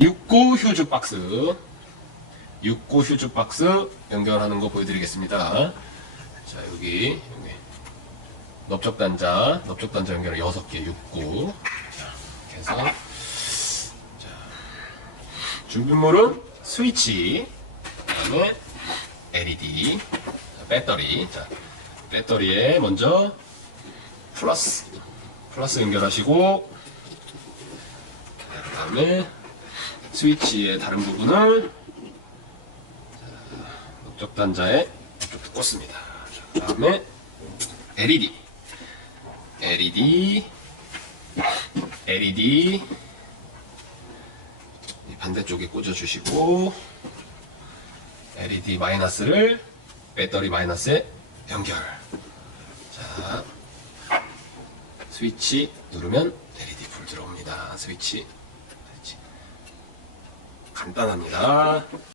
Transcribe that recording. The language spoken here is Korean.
6고 휴즈 박스. 6고 휴즈 박스 연결하는 거 보여드리겠습니다. 자 여기 여기. 넓적 단자 넓적 단자 연결 6개 6고. 자 이렇게 해서 자 준비물은 스위치 그다음에 LED 자, 배터리. 자 배터리에 먼저 플러스 플러스 연결하시고 그 다음에 스위치의 다른 부분을 넓적 단자에 이렇게 꽂습니다. 그 다음에 LED. LED. LED. 이 반대쪽에 꽂아주시고 LED 마이너스를 배터리 마이너스에 연결. 자 스위치 누르면 LED 불 들어옵니다. 스위치 간단합니다